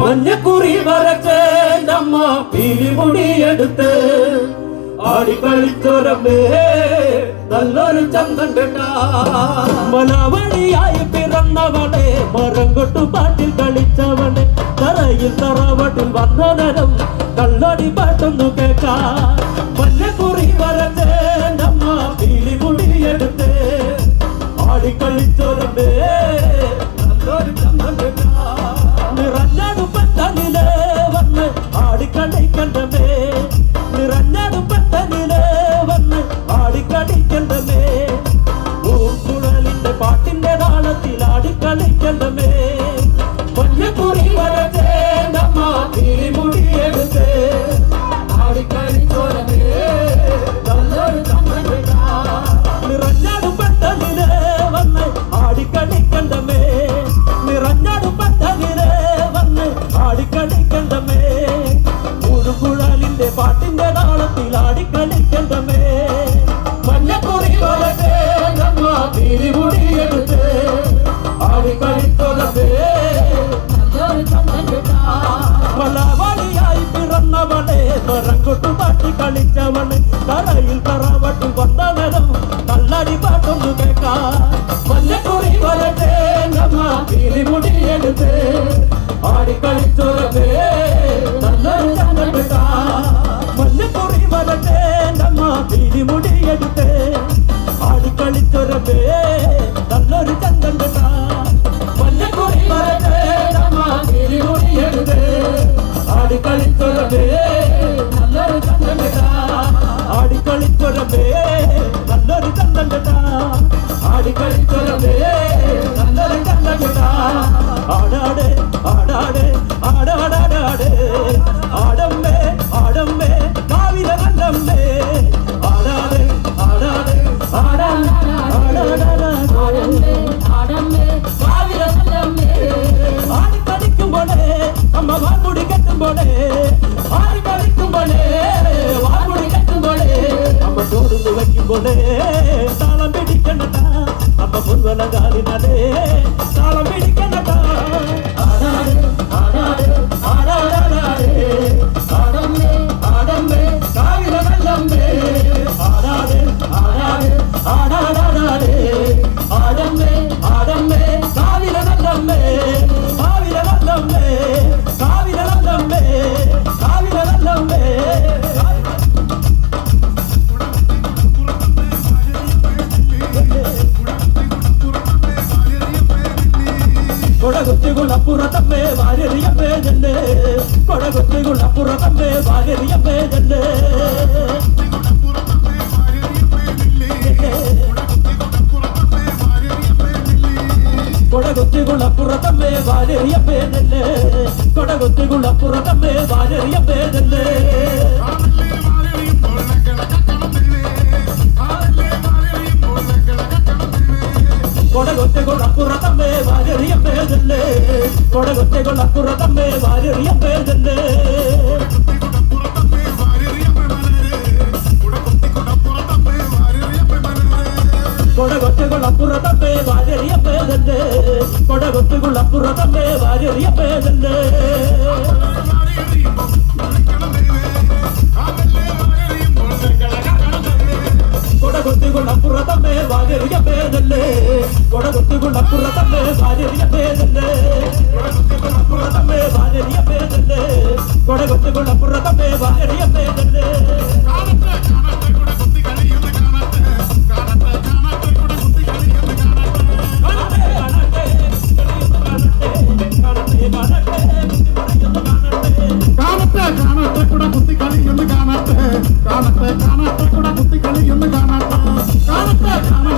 മഞ്ഞക്കുറി വരച്ചമ്മ പിരിമുടിയെടുത്ത് ആടിക്കളിച്ചൊരമ്മേ നല്ലൊരു ചന്തം മലവഴിയായി പിറന്നവളെ മരം കൊട്ടു പാട്ടിൽ കളിച്ചവളെ തറയിൽ തറവട്ടിൽ വന്നനരം കള്ളടി പാട്ടൊന്നു കളിച്ചവളെ கட்டும்போலே வாரி பறிக்கும் போலே வாய்மொழி கட்டும் போலே நம்ம சோர்ந்து வைக்கும் போலே தாளம் பிடிக்கணட்டா நம்ம பொன்வலங்காலினாலே தாளம் பிடிக்கணட்டா കൊടകുത്തികുളപ്പുറത്തമ്മേ വാരറിയമ്മേ ജല്ലേ കൊടകുത്തികുളപ്പുറത്തമ്മേ വാരറിയമ്മേ ജല്ലേ കൊടകുത്തികുളപ്പുറത്തമ്മേ വാരറിയമ്മേ ജല്ലേ കൊടകുത്തികുളപ്പുറത്തമ്മേ വാരറിയമ്മേ ജല്ലേ കൊടകുത്തികുളപ്പുറത്തമ്മേ വാരറിയമ്മേ ജല്ലേ കൊടകൊത്തുകുളപ്പുറത്തമ്മേ വാരറിയമ്മേ ജല്ലേ കൊടകൊത്തുകുളപ്പുറത്തമ്മേ വാരറിയമ്മേ തന്നെ കൊടകൊത്തുകൊണ്ടപ്പുറത്തമ്മേ വാരറിയമ്മേ ജല്ലേ കൊടകൊത്തുകൊണ്ടപ്പുറത്തമ്മേ വാരറിയമ്മേ ജല്ലേ കൊടകൊത്തുകുളപ്പുറത്തമ്മേ വാരറിയമ്മേ ജല്ലേ കൊടകൊത്തുകുളപ്പുറത്തമ്മേ വാരറിയമ്മേ ജല്ലേ കാണട്ടെ കാണട്ടെ കൂടെ കുത്തി കളി എന്ന് കാണട്ടെ കാണട്ടെ കാണട്ടെ കൂടെ കുത്തി കളി എന്ന് കാണട്ടെ